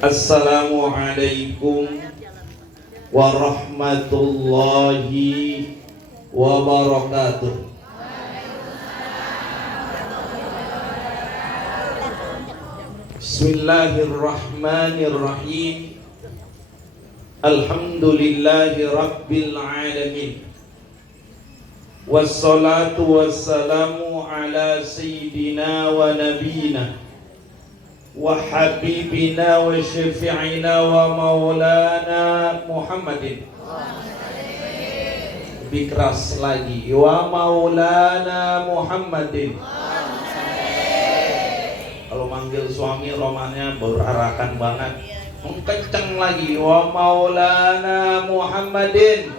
Assalamualaikum warahmatullahi wabarakatuh. Bismillahirrahmanirrahim. Alhamdulillahi rabbil alamin. Wassalatu wassalamu ala sayyidina wa nabiyina wa habibina wa syafi'ina wa maulana Muhammadin. Lebih keras lagi, wa maulana Muhammadin. Kalau manggil suami romannya berarakan banget, kenceng lagi, wa maulana Muhammadin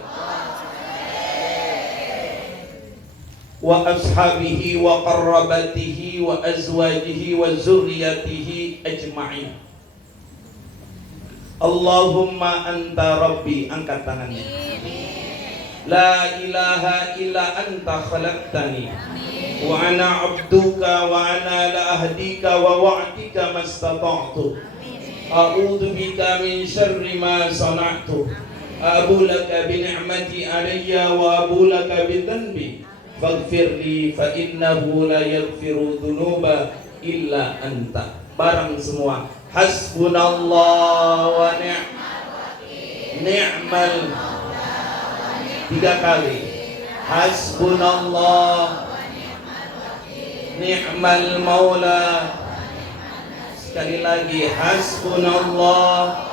wa ashabihi wa qarrabatihi wa azwajihi wa zurriyatihi ajma'in. Allahumma anta rabbi, angkat tangannya. La ilaha illa anta khalaqtani wa ana abduka wa ana la ahdika wa wa'dika mastata'tu. A'udzu bika min syarri ma sana'tu. Abu laka bi ni'mati alayya wa abu laka bi dhanbi. Faghfirli fa innahu la yaghfiru dzunuba illa anta. Bareng semua. Hasbunallah wa ni'mal. Tiga kali. Hasbunallah ni'mal maula. Sekali lagi. Hasbunallah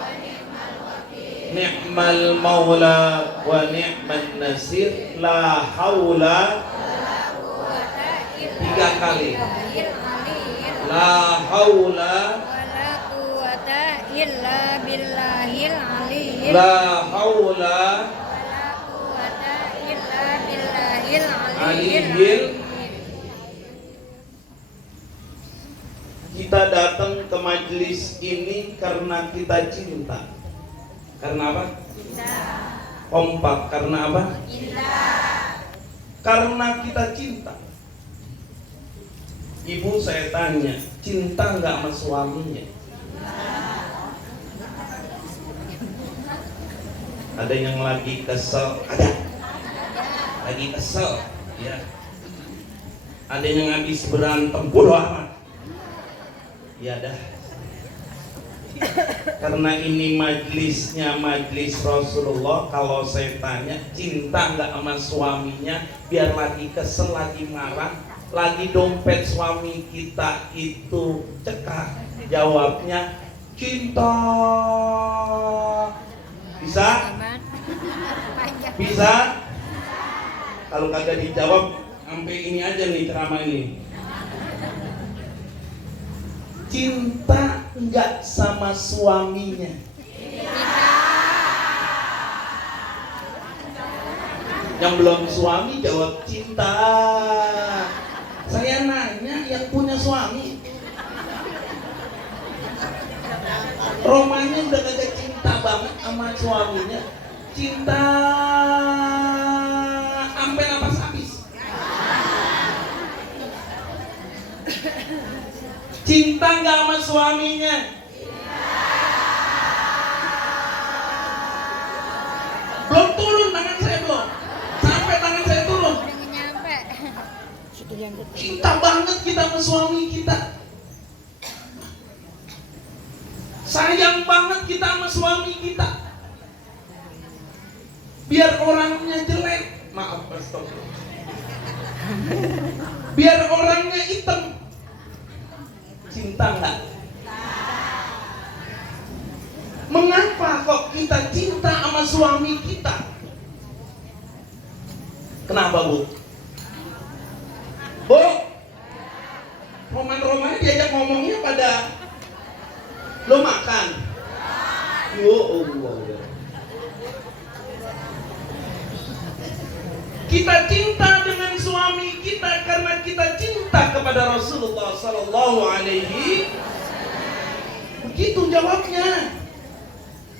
ni'mal maula wa ni'man nasir. La haula. Tiga kali. La haula wala quwwata illa billahil aliyyil. La haula wala quwwata illa billahil aliyyil. Kita datang ke majelis ini karena kita cinta. Karena apa? Cinta. Kompak karena apa? Cinta. Karena kita cinta. Ibu, saya tanya, cinta nggak sama suaminya? Ada yang lagi kesel? Ada. Lagi kesel, ya. Ada yang habis berantem, bodoh amat. Ya dah. Karena ini majlisnya majlis Rasulullah, kalau saya tanya, cinta nggak sama suaminya? Biar lagi kesel, lagi marah, lagi dompet suami kita itu cekak, jawabnya cinta. Bisa? Bisa? Kalau kagak dijawab, sampai ini aja nih ceramah ini. Cinta enggak sama suaminya? Yang belum suami jawab cinta. Saya nanya yang punya suami. Romanya udah kagak cinta banget sama suaminya. Cinta sampai napas habis. Cinta nggak sama suaminya? Belum turun tangan saya, belum sampai tangan saya turun. Cinta banget kita sama suami kita. Sayang banget kita sama suami kita. Biar orangnya jelek, maaf, astagfirullah. Biar orangnya hitam, cinta enggak? Mengapa kok kita cinta sama suami kita? Kenapa, Bu? Bu, roman-romannya diajak ngomongnya pada lo makan. Yo Allah. Kita cinta dengan suami kita karena kita cinta kepada Rasulullah Sallallahu Alaihi. Begitu jawabnya.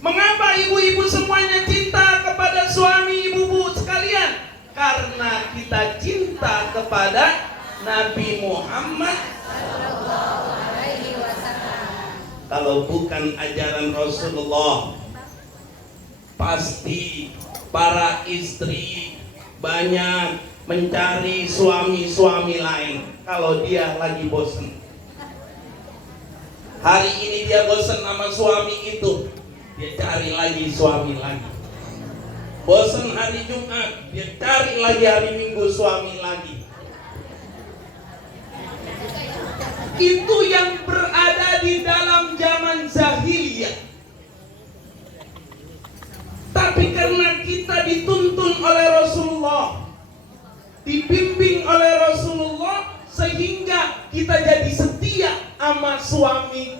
Mengapa ibu-ibu semuanya cinta kepada suami ibu-ibu sekalian? Karena kita cinta kepada Nabi Muhammad Sallallahu Alaihi Wasallam. kalau bukan ajaran Rasulullah. Pasti para istri banyak mencari suami-suami lain kalau dia lagi bosan. Hari ini dia bosan sama suami itu, dia cari lagi suami lagi. Bosan hari Jumat, dia cari lagi hari Minggu suami lagi. Itu yang berada di dalam zaman jahiliyah. Tapi karena kita dituntun oleh Rasulullah, dibimbing oleh Rasulullah, sehingga kita jadi setia sama suami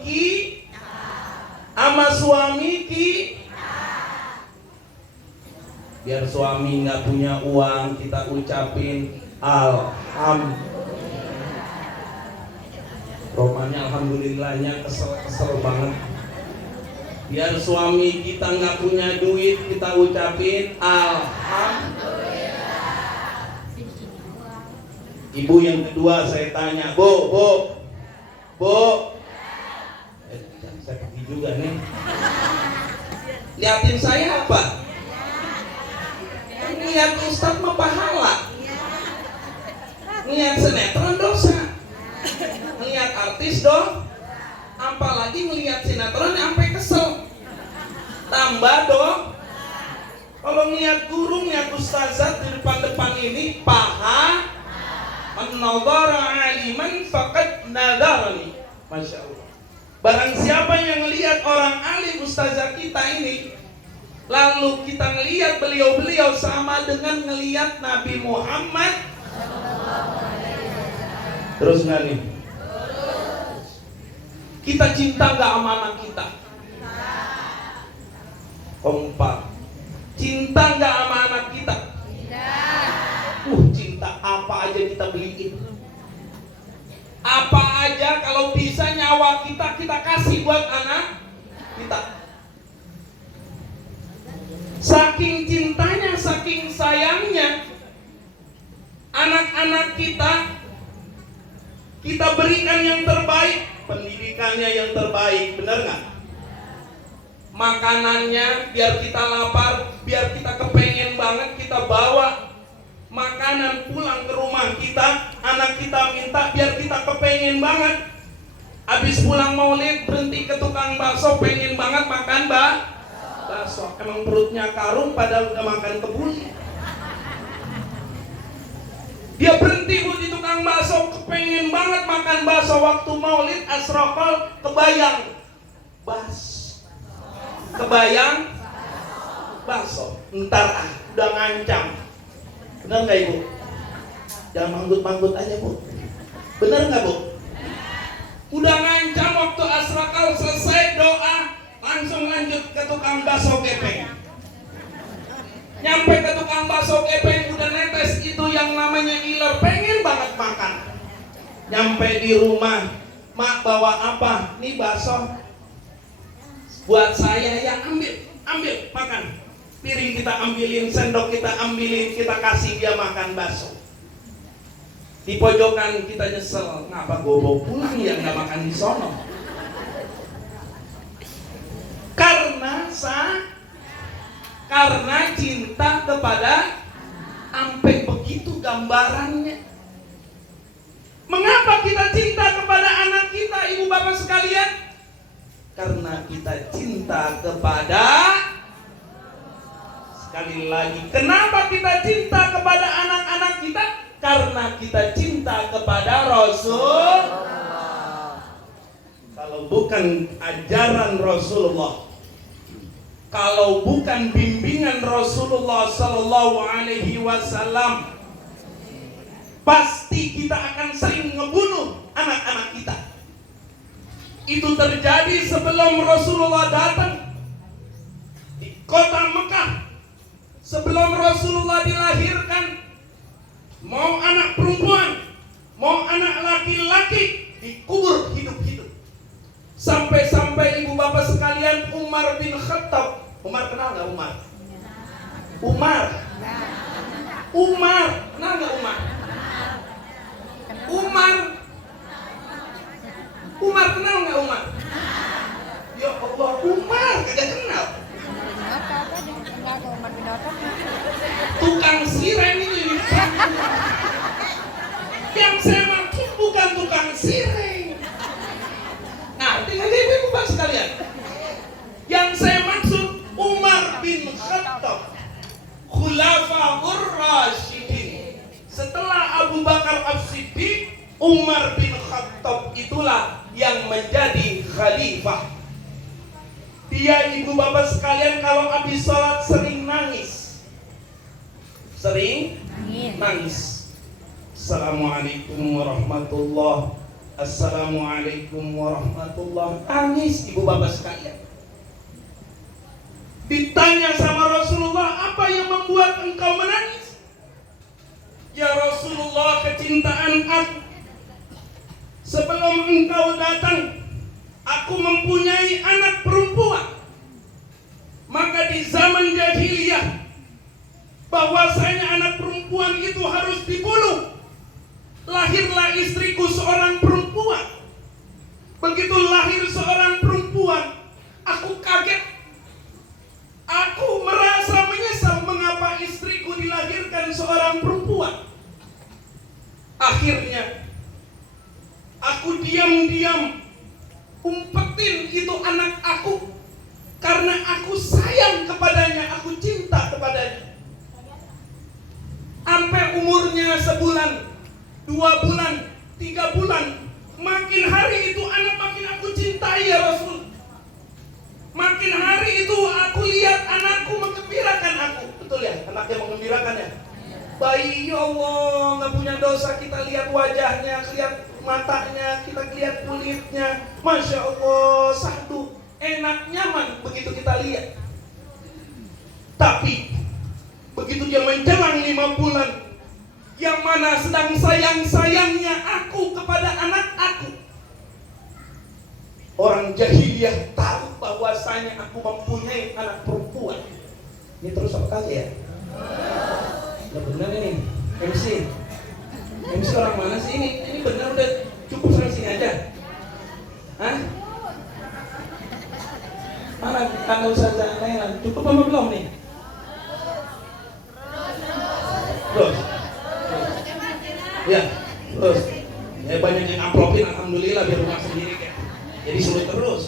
biar suami nggak punya uang, kita ucapin alhamdulillah. Romanya alhamdulillahnya kesel banget. Biar suami kita nggak punya duit, kita ucapin alhamdulillah. Ibu yang kedua saya tanya, Bu, saya pergi juga nih. Liatin saya apa? Lihat Ustadz mah pahala. Lihat sinetron dosa. Lihat artis dong. Apalagi melihat sinetron sampai kesel. Tambah dong. Kalau melihat guru, melihat ustazat di depan ini, paha an-nadhara aliman faqad nadarani. Masya Allah. Barang siapa yang melihat orang alim ustazah kita ini, lalu kita ngelihat beliau sama dengan ngelihat Nabi Muhammad. Terus nggak nih? Kita cinta nggak sama anak kita? Kompak. Cinta nggak sama anak kita? Cinta apa aja kita beliin. Apa aja kalau bisa nyawa kita kasih buat anak kita. Saking cintanya, saking sayangnya anak-anak kita berikan yang terbaik, pendidikannya yang terbaik, benar nggak? Makanannya biar kita lapar, biar kita kepengen banget, kita bawa makanan pulang ke rumah kita, anak kita minta biar kita kepengen banget. Habis pulang maulid berhenti ke tukang bakso, pengen banget makan bakso. Emang perutnya karung padahal udah makan kebun. Dia berhenti Bu di tukang bakso, kepengen banget makan bakso. Waktu maulid asrofal kebayang bakso. Ntar udah ngancam. Benar nggak Ibu? Jangan manggut-manggut aja Bu. Benar nggak Bu? Udah ngancam waktu asrakal selesai doa, langsung lanjut ke tukang bakso gepeng. Nyampe ke tukang bakso gepeng udah netes itu yang namanya iler, pengen banget makan. Nyampe di rumah, mak bawa apa? Nih bakso. Buat saya ya, ambil makan. Piring kita ambilin, sendok kita ambilin, kita kasih dia makan bakso. Di pojokan kita nyesel, ngapa gue bawa pulang ya nggak makan di sono? Karena cinta kepada, sampai begitu gambarannya. Mengapa kita cinta kepada anak kita, ibu bapak sekalian? Karena kita cinta kepada, sekali lagi, kenapa kita cinta kepada anak-anak kita? Karena kita cinta kepada Rasul. Kalau bukan ajaran Rasulullah, kalau bukan bimbingan Rasulullah Sallallahu Alaihi Wasallam, pasti kita akan sering ngebunuh anak-anak kita. Itu terjadi sebelum Rasulullah datang di kota Mekah. Sebelum Rasulullah dilahirkan, mau anak perempuan, mau anak laki-laki, dikubur hidup-hidup. Sampai-sampai ibu bapak sekalian, Umar bin Khattab. Umar kenal nggak Umar? Umar kenal nggak Umar? Umar kenal nggak Umar? Tukang siren ini. Yang saya maksud bukan tukang siren. Nah, tinggal ibu Bapak sekalian. Yang saya maksud Umar bin Khattab, Khulafaur Rasyidin. Setelah Abu Bakar As-Siddiq, Umar bin Khattab itulah yang menjadi khalifah. Dia ibu bapak sekalian kalau habis sholat sering nangis. Sering nangis. Assalamualaikum warahmatullahi. Assalamualaikum warahmatullahi. Nangis ibu bapak sekalian. Ditanya sama Rasulullah, apa yang membuat engkau menangis? Ya Rasulullah, kecintaan aku. Sebelum engkau datang, aku mempunyai anak perempuan. Maka di zaman jahiliyah, bahwasanya anak perempuan itu harus dibunuh. Lahirlah istriku seorang perempuan. Begitu lahir seorang perempuan, aku kaget. Aku merasa menyesal mengapa istriku dilahirkan seorang perempuan. Akhirnya aku diam-diam umpetin itu anak aku karena aku sayang kepadanya, aku cinta kepadanya. Sampai umurnya sebulan, 2 bulan, 3 bulan, makin hari itu anak makin aku cintai ya Rasul. Makin hari itu aku lihat anakku menggembirakan aku. Betul ya, anaknya menggembirakan ya. Bayi, ya Allah, nggak punya dosa, kita lihat wajahnya, lihat matanya, kita lihat kulitnya, Masya Allah, sahdu, enak, nyaman, begitu kita lihat. Tapi begitu dia menjelang 5 bulan, yang mana sedang sayang-sayangnya aku kepada anak aku, orang jahiliyah tahu bahwasanya aku mempunyai anak perempuan. Ini terus apa kagak ya? Udah benar ini, MC orang mana sih ini? Ini benar udah cukup sampai sini aja. Hah? Mana tanggal saja lain? Cukup apa belum nih? Terus. Ya, terus. Ya banyak yang amplopin, alhamdulillah biar rumah sendiri kan. Jadi suruh terus.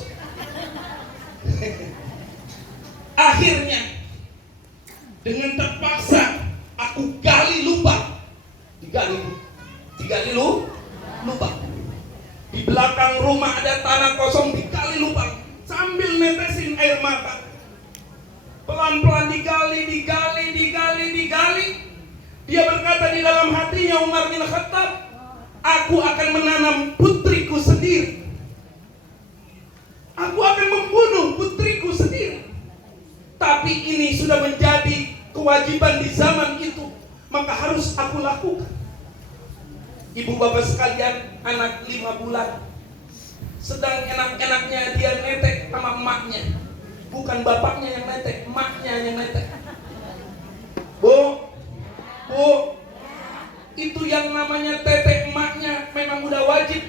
Akhirnya dengan terpaksa aku gali lubang. Digali lubang. Di belakang rumah ada tanah kosong, digali lubang sambil netesin air mata. Pelan-pelan digali. Dia berkata di dalam hatinya, Umar bin Khattab, aku akan menanam putriku sendiri. Aku akan membunuh putriku sendiri. Tapi ini sudah menjadi kewajiban di zaman itu, maka harus aku lakukan. Ibu bapak sekalian, anak 5 bulan sedang enak-enaknya dia netek sama emaknya. Bukan bapaknya yang netek, emaknya yang netek. Bu, itu yang namanya tetek emaknya memang udah wajib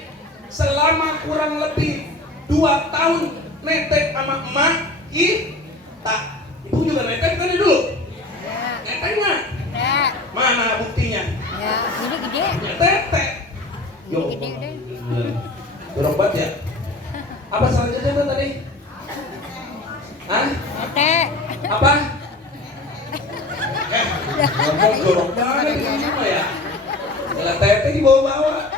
selama kurang lebih 2 tahun netek sama emak kita. Ibu juga netek kan dulu? Netek mah? Mana buktinya? Ya, ini gede. Tetek. Yo. Berobat ya? Apa selanjutnya tadi? Hah? Netek. Apa? Ngomong jorok banget ini apa ya? Gila tete dibawa-bawa.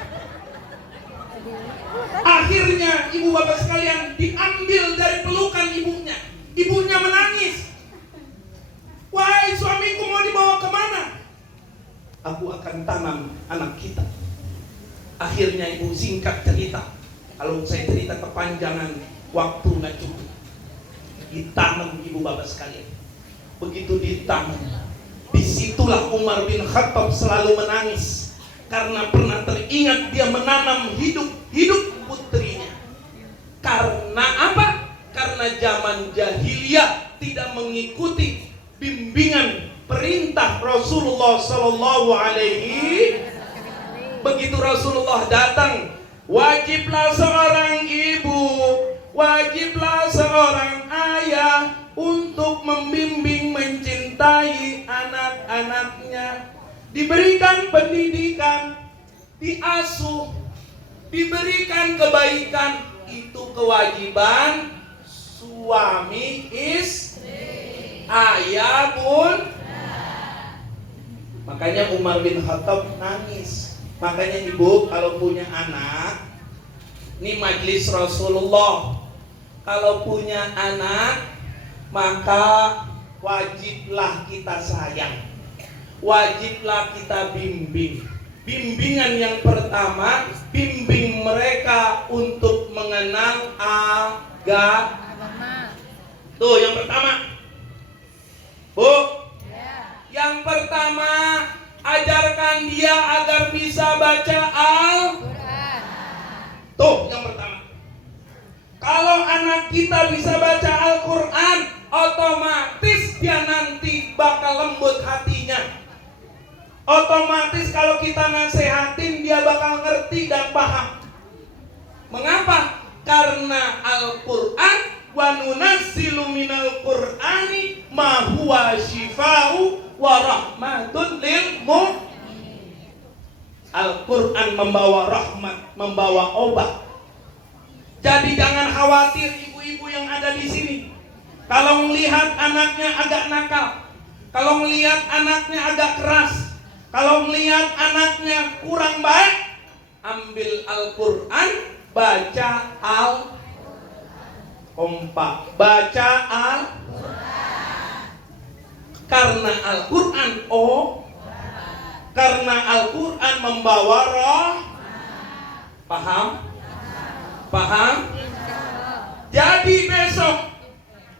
Akhirnya ibu bapak sekalian diambil dari pelukan ibunya. Ibunya menangis. Wahai suamiku, mau dibawa kemana? Aku akan tanam anak kita. Akhirnya ibu singkat cerita. Kalau saya cerita kepanjangan, waktu nggak cukup. Ditanam ibu bapak sekalian. Begitu ditanam, disitulah Umar bin Khattab selalu menangis karena pernah teringat dia menanam hidup putrinya. Karena apa? Karena zaman jahiliyah tidak mengikuti bimbingan perintah Rasulullah Sallallahu Alaihi. Begitu Rasulullah datang, wajiblah seorang ibu, wajiblah seorang ayah untuk membimbing mencintai anak-anaknya, diberikan pendidikan, diasuh, diberikan kebaikan. Itu kewajiban suami istri, ayah bun. Makanya Umar bin Khattab nangis. Makanya ibu kalau punya anak, ini majlis Rasulullah, kalau punya anak maka wajiblah kita sayang, wajiblah kita bimbing. Bimbingan yang pertama, bimbing mereka untuk mengenal agama. Tuh yang pertama, Bu. Yang pertama, ajarkan dia agar bisa baca Al-Quran. Tuh yang pertama. Kalau anak kita bisa baca Al-Quran, otomatis dia nanti bakal lembut hatinya. Otomatis kalau kita nasehatin, dia bakal ngerti dan paham. Mengapa? Karena Al-Quran, wa nunazzilu minal Qur'ani ma huwa syifa'u wa rahmatun lil mu'minin. Al-Quran membawa rahmat, membawa obat. Jadi jangan khawatir ibu-ibu yang ada di sini. Kalau melihat anaknya agak nakal, kalau melihat anaknya agak keras, kalau melihat anaknya kurang baik, ambil Al-Quran, baca kompak, baca Al-Quran. Karena Al-Quran karena Al-Quran membawa roh. Paham? Paham? Jadi besok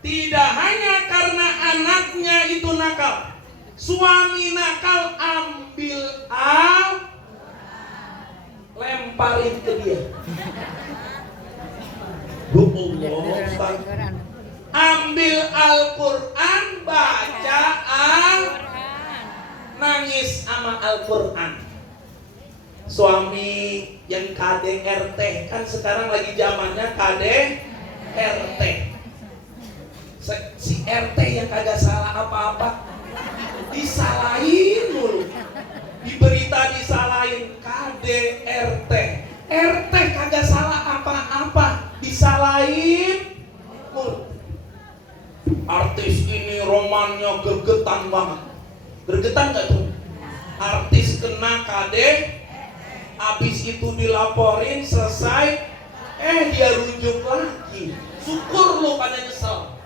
tidak hanya karena anaknya itu nakal, suami nakal, ambil lemparin ke dia. Ambil Al-Quran, baca nangis sama Al-Quran. Suami yang KDRT, kan sekarang lagi zamannya KDRT. Si RT yang kagak salah apa-apa disalahin mulu. Di berita disalahin. KDRT, RT kagak salah apa-apa, disalahin mulu. Artis ini romannya gergetan banget. Gergetan gak tuh? Artis kena KD, habis itu dilaporin, selesai, dia rujuk lagi. Syukur lu pada nyesel.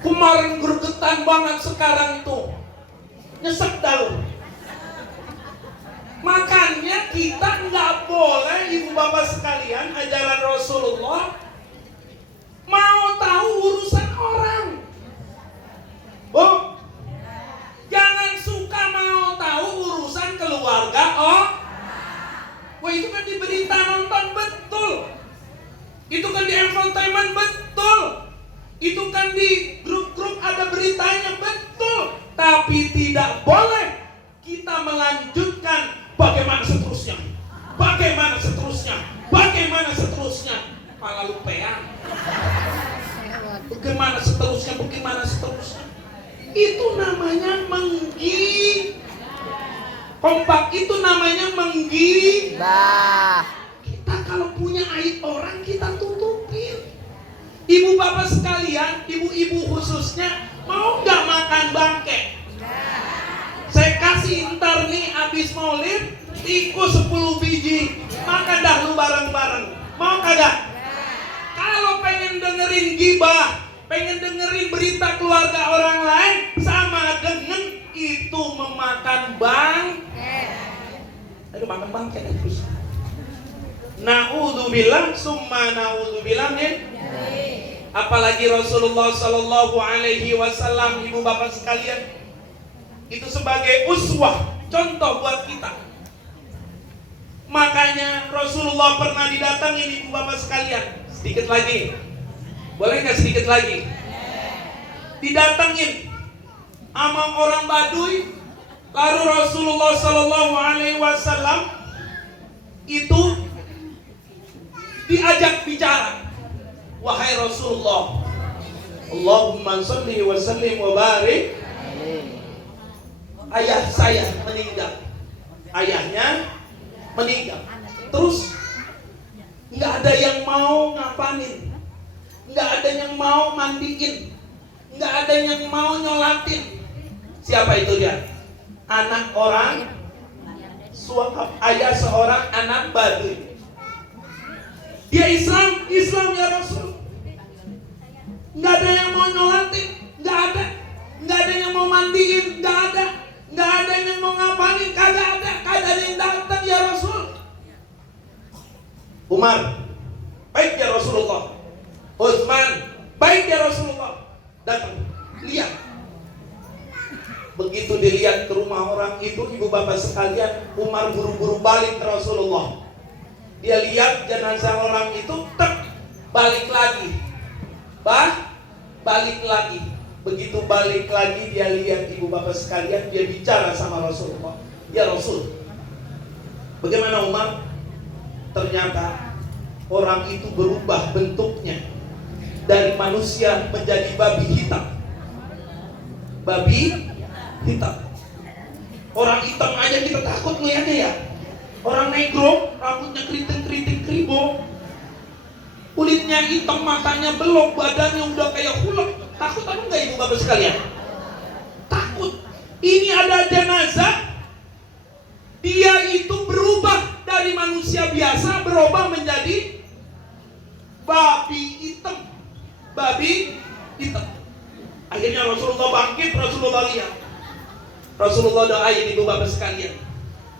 Kemarin gergetan banget, sekarang itu nyesek dah lu. Makanya kita nggak boleh, ibu bapak sekalian, ajaran Rasulullah, mau tahu urusan orang. Oh, jangan suka mau tahu urusan keluarga. Wah, itu kan di berita nonton betul. Itu kan di infotainment betul. Itu kan di grup-grup ada beritanya betul. Tapi tidak boleh kita melanjutkan bagaimana seterusnya. Bagaimana seterusnya. Bagaimana seterusnya. Malah lupean. Bagaimana seterusnya. Bagaimana seterusnya. Itu namanya kompak, itu namanya Kita kalau punya aib orang, kita tutupin. Ibu bapak sekalian, ibu-ibu khususnya, mau gak makan bangke? Saya kasih ntar nih abis maulid, tikus 10 biji, makan dah lu bareng-bareng. Mau kagak? Kalau pengen dengerin gibah, pengen dengerin berita keluarga orang lain, sama dengan itu memakan bangke. Aduh, makan bangke terus. Na'udzubillah, summa na'udzubillah min. Apalagi Rasulullah Sallallahu Alaihi Wasallam, ibu bapak sekalian, itu sebagai uswah, contoh buat kita. Makanya Rasulullah pernah didatangin, ibu bapak sekalian. Sedikit lagi, boleh nggak sedikit lagi? Didatangin sama orang Baduy, lalu Rasulullah Sallallahu Alaihi Wasallam itu diajak bicara. Wahai Rasulullah, Allahumma sholli wa sallim wa barik. Ayah saya meninggal. Ayahnya meninggal. Terus nggak ada yang mau ngapain, nggak ada yang mau mandiin, nggak ada yang mau nyolatin. Siapa itu dia? Anak orang suami ayah seorang anak Baduy. Dia Islam ya Rasul. Nggak ada yang mau nyolatin, nggak ada yang mau mandiin, nggak ada yang mau ngapain, kagak ada yang datang ya Rasul. Umar, baik ya Rasulullah. Utsman, baik ya Rasulullah. Datang, lihat. Begitu dilihat ke rumah orang itu, ibu bapak sekalian, Umar buru-buru balik ke Rasulullah. Dia lihat jenazah orang itu, balik lagi. Balik lagi. Begitu balik lagi, dia lihat ibu bapak sekalian, dia bicara sama Rasulullah. Ya Rasul, bagaimana Umar? Ternyata orang itu berubah bentuknya dari manusia menjadi babi hitam. Babi hitam. Orang hitam aja kita takut ngeliatnya ya. Orang negro, rambutnya keriting-keriting kribo, kulitnya hitam, matanya belok, badannya udah kayak hulek. Takut apa enggak ibu bapak sekalian? Takut. Ini ada jenazah, dia itu berubah dari manusia biasa, berubah menjadi babi hitam. Babi hitam. Akhirnya Rasulullah bangkit, Rasulullah lihat. Rasulullah doain ibu bapak sekalian.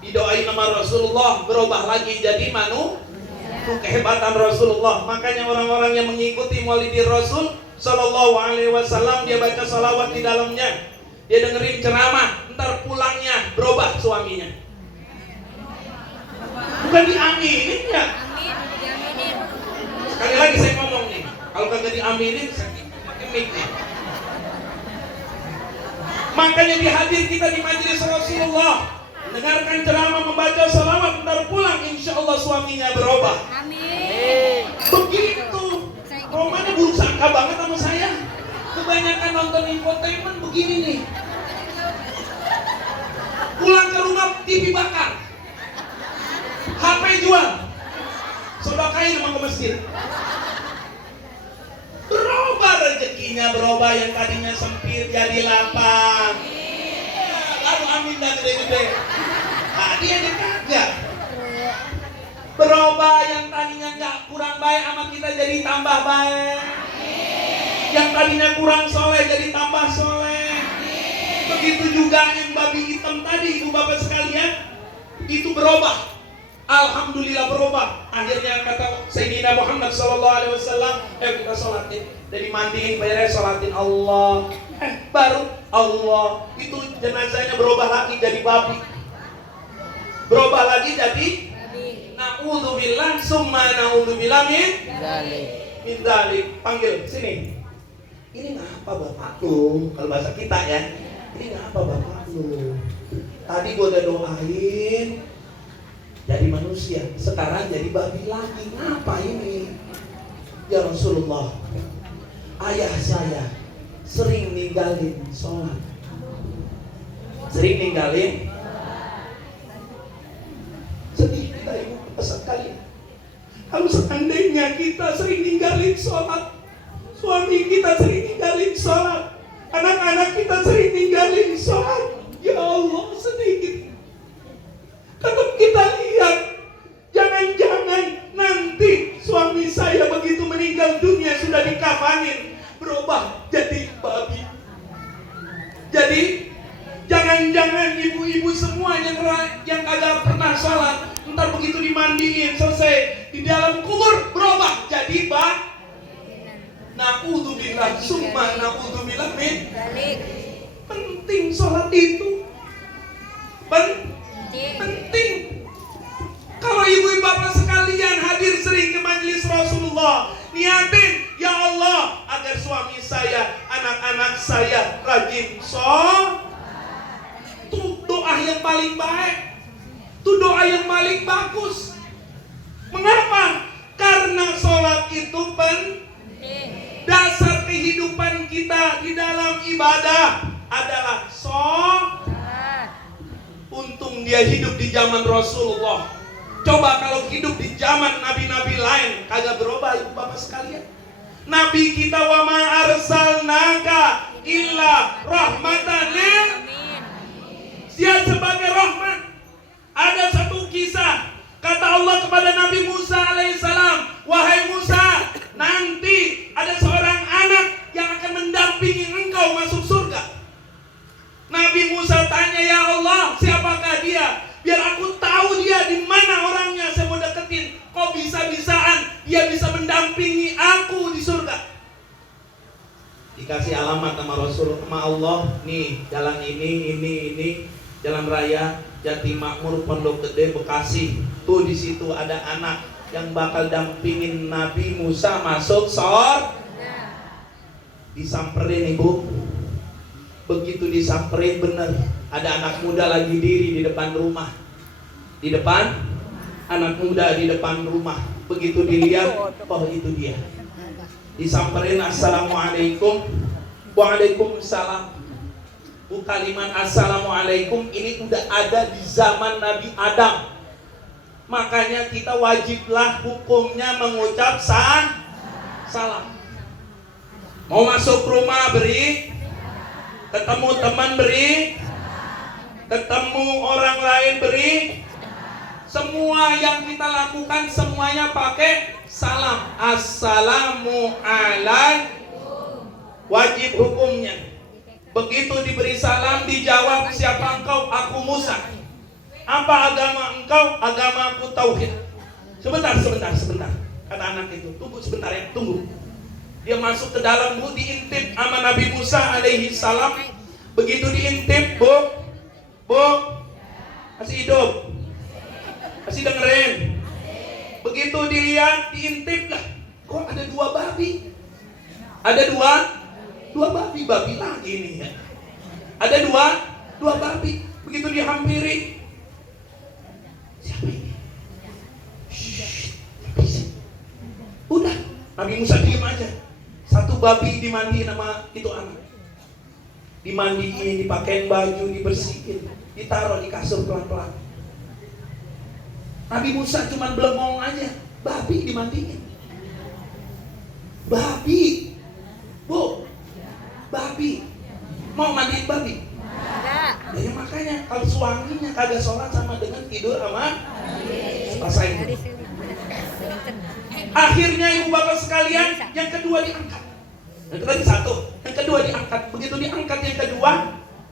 Didoain nama Rasulullah, berubah lagi jadi manusia. Itu kehebatan Rasulullah. Makanya orang-orang yang mengikuti Maulidi Rasul Sallallahu Alaihi Wasallam, dia baca salawat di dalamnya, dia dengerin ceramah, ntar pulangnya berubah suaminya. Bukan diaminin ya. Sekali lagi saya ngomong nih, kalau kagak diaminin saya pakai mic nih. Makanya dihadir kita di majelis Rasulullah, mendengarkan ceramah, membaca salawat, ntar pulang insya Allah suaminya berubah. Amin. Begitu. Romanya buruk sangka banget sama saya. Kebanyakan nonton infotainment begini nih. Pulang ke rumah TV bakar, HP jual, sedekahin sama ke masjid. Berubah rezekinya, berubah yang tadinya sempit jadi lapang. Lalu amin dah gede-gede. Nah, dia kagak. Berubah yang tadinya nggak kurang baik sama kita jadi tambah baik. Yang tadinya kurang soleh jadi tambah soleh. Begitu juga yang babi hitam tadi, ibu bapak sekalian, itu berubah. Alhamdulillah berubah. Akhirnya kata Sayyidina Muhammad SAW, kita sholatin. Dari mandiin, beres, sholatin Allah. Baru Allah. Itu jenazahnya berubah lagi jadi babi. Berubah lagi jadi na'udzubillah, summa na'udzubillah min dzalik. Panggil sini. Ini ngapa bapak lu? Kalau bahasa kita ya. Ini ngapa bapak lu? Tadi gua udah doain jadi manusia, sekarang jadi babi lagi. Ngapa ini? Ya Rasulullah, ayah saya sering ninggalin sholat. Sering ninggalin. Sedih kita ibu pesan kalian. Kalau seandainya kita sering ninggalin sholat, suami kita sering ninggalin sholat, anak-anak kita sering ninggalin sholat, ya Allah sedikit. Tetap kita lihat, jangan-jangan nanti suami saya begitu meninggal dunia sudah dikafanin, berubah jadi babi. Jadi jangan-jangan ibu-ibu semua yang kagak pernah sholat, ntar begitu dimandiin selesai di dalam kubur berubah jadi babi. Na'udzubillah, summa na'udzubillah min dzalik. Penting sholat itu. Penting. Kalau ibu bapak sekalian hadir sering ke majelis Rasulullah, niatin, ya Allah, agar suami saya, anak-anak saya rajin sholat. Itu doa yang paling baik. Itu doa yang paling bagus. Mengapa? Karena sholat itu dasar kehidupan kita di dalam ibadah adalah untung dia hidup di zaman Rasulullah. Coba kalau hidup di zaman nabi-nabi lain, kagak berubah ibu bapak sekalian. Nabi kita wa ma arsalnaka illa rahmatan lil, dia sebagai rahmat. Ada satu kisah, kata Allah kepada Nabi Musa alaihissalam, wahai Musa, nanti ada seorang anak yang akan mendampingi engkau masuk surga. Nabi Musa tanya, ya Allah, siapakah dia? Biar aku tahu dia di mana orangnya, saya mau deketin. Kok bisa-bisaan dia bisa mendampingi aku di surga? Dikasih alamat sama Rasul, sama Allah, nih jalan ini, jalan raya Jatimakmur, Pondok Gede, Bekasi. Tuh di situ ada anak yang bakal dampingin Nabi Musa masuk surga. Disamperin ibu. Begitu disamperin bener, ada anak muda lagi diri di depan rumah. Di depan, anak muda di depan rumah. Begitu dilihat, oh itu dia. Disamperin, assalamualaikum. Waalaikumsalam. Bu, kalimat assalamualaikum ini udah ada di zaman Nabi Adam. Makanya kita wajiblah hukumnya mengucap salam. Mau masuk rumah beri, ketemu teman beri, ketemu orang lain beri. Semua yang kita lakukan semuanya pakai salam. Assalamualaikum. Wajib hukumnya. Begitu diberi salam dijawab, siapa engkau? Aku Musa. Apa agama engkau? Agamaku tauhid. Sebentar. Kata anak itu, tunggu sebentar ya, tunggu. Dia masuk ke dalam, bu, diintip sama Nabi Musa alaihi salam. Begitu diintip, bu, masih hidup, masih dengerin. Begitu dilihat, diintip lah. Kok ada dua babi? Ada dua babi lagi nih ya. Ada dua babi. Begitu dihampiri, siapa ini? Udah, Nabi Musa diam aja. Satu babi dimandiin sama itu anak. Dimandiin, dipakein baju, dibersihin, ditaruh di kasur pelan-pelan. Nabi Musa cuma belengong aja, babi dimandiin. Babi, bu, babi mau mandiin babi? Enggak. Ya makanya kalau suaminya kagak sholat sama dengan tidur sama rasain. Akhirnya ibu bapak sekalian, yang kedua diangkat. Yang tadi satu, yang kedua diangkat. Begitu diangkat yang kedua,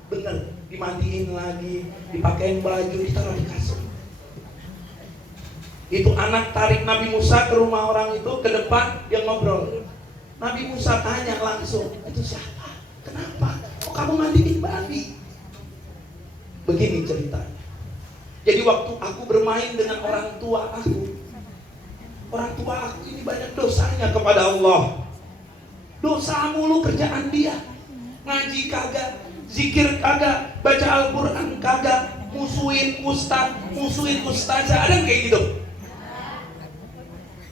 bener, dimandiin lagi, dipakein baju, ditaruh di kasur. Itu anak tarik Nabi Musa ke rumah orang itu, ke depan, dia ngobrol. Nabi Musa tanya langsung, itu siapa? Kenapa? Kok kamu mandiin babi? Begini ceritanya. Jadi waktu aku bermain dengan orang tua aku ini banyak dosanya kepada Allah. Dosa mulu kerjaan dia. Ngaji kagak, zikir kagak, baca Al-Quran kagak, musuhin ustaz, musuhin ustazah. Ada kayak gitu?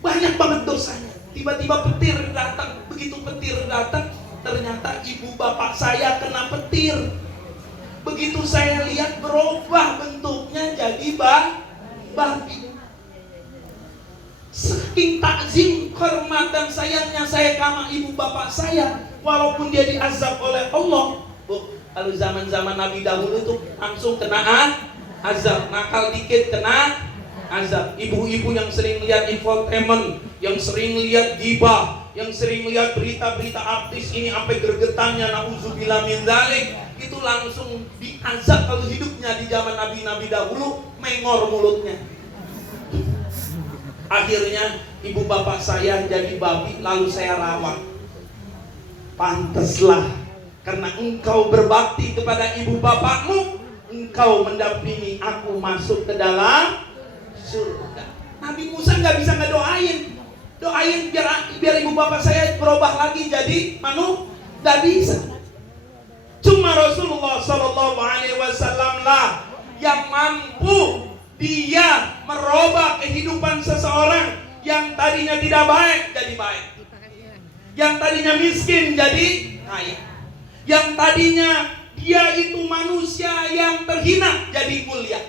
Banyak banget dosanya. Tiba-tiba petir datang. Begitu petir datang, ternyata ibu bapak saya kena petir. Begitu saya lihat berubah bentuknya jadi babi. Saking takzim, hormat dan sayangnya saya sama ibu bapak saya, walaupun dia diazab oleh Allah. Bu, kalau zaman-zaman Nabi dahulu tuh langsung kena azab, nakal dikit kena azab. Ibu-ibu yang sering lihat infotainment, yang sering lihat gibah, yang sering lihat berita-berita artis ini sampai gregetannya, nauzubillah min dzalik, itu langsung diazab kalau hidupnya di zaman nabi-nabi dahulu, mengor mulutnya. Akhirnya ibu bapak saya jadi babi, lalu saya rawat. Pantaslah, karena engkau berbakti kepada ibu bapakmu, engkau mendampingi aku masuk ke dalam surga. Nabi Musa nggak bisa ngedoain, biar ibu bapak saya berubah lagi jadi nggak bisa. Cuma Rasulullah Shallallahu Alaihi Wasallam lah yang mampu dia merubah kehidupan seseorang yang tadinya tidak baik jadi baik. Yang tadinya miskin jadi kaya. Yang tadinya dia itu manusia yang terhina jadi mulia.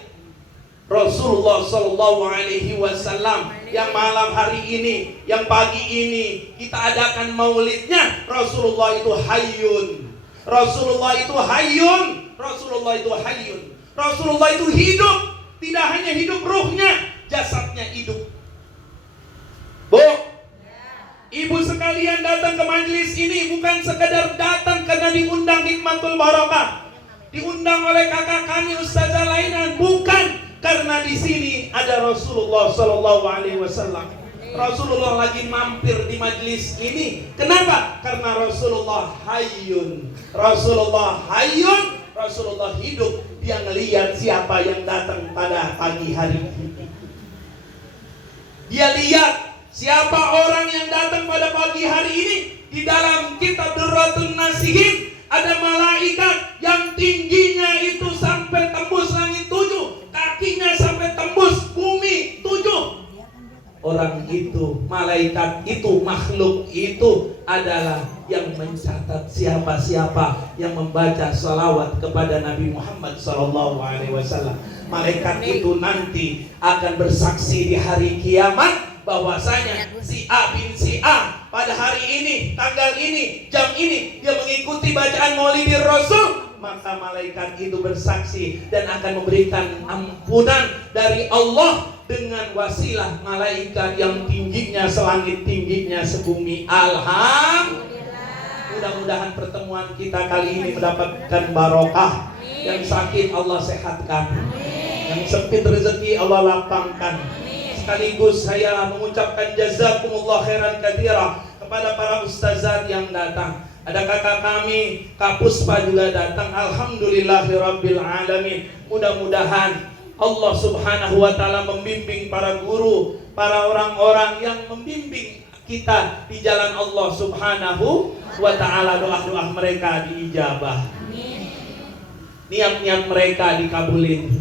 Rasulullah Sallallahu Alaihi Wasallam yang malam hari ini, yang pagi ini kita adakan maulidnya, Rasulullah itu hayyun. Rasulullah itu hayyun. Rasulullah itu hayyun. Rasulullah itu hidup. Tidak hanya hidup ruhnya, jasadnya hidup. Bu, ibu sekalian datang ke majelis ini bukan sekedar datang karena diundang hikmatul barakah, diundang oleh kakak kami ustazah lainan, bukan. Karena di sini ada Rasulullah Sallallahu Alaihi Wasallam. Rasulullah lagi mampir di majelis ini. Kenapa? Karena Rasulullah hayyun. Rasulullah hayyun. Rasulullah hidup. Dia ngelihat siapa yang datang pada pagi hari ini. Dia lihat siapa orang yang datang pada pagi hari ini. Di dalam kitab Durratun Nasihin ada malaikat yang tingginya itu sampai tembus langit 7, kakinya sampai tembus bumi 7. Orang itu, malaikat itu, makhluk itu adalah yang mencatat siapa-siapa yang membaca salawat kepada Nabi Muhammad SAW. Malaikat itu nanti akan bersaksi di hari kiamat bahwasanya si A bin si A pada hari ini, tanggal ini, jam ini dia mengikuti bacaan Maulidir Rasul. Maka malaikat itu bersaksi dan akan memberikan ampunan dari Allah dengan wasilah malaikat yang tingginya selangit, tingginya sebumi. Alhamdulillah. Mudah-mudahan pertemuan kita kali ini mendapatkan barokah. Yang sakit Allah sehatkan, yang sempit rezeki Allah lapangkan. Sekaligus saya mengucapkan jazakumullah khairan katsira kepada para ustazat yang datang. Ada kakak kami, Kak Puspa juga datang. Alhamdulillahirabbil alamin. Mudah-mudahan Allah Subhanahu wa taala membimbing para guru, para orang-orang yang membimbing kita di jalan Allah Subhanahu wa taala. Doa-doa mereka diijabah. Niat-niat mereka dikabulin.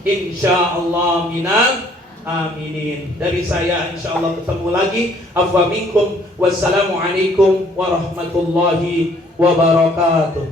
Insyaallah minal aminin. Dari saya insyaallah ketemu lagi. Afwa minkum. Wassalamualaikum warahmatullahi wabarakatuh.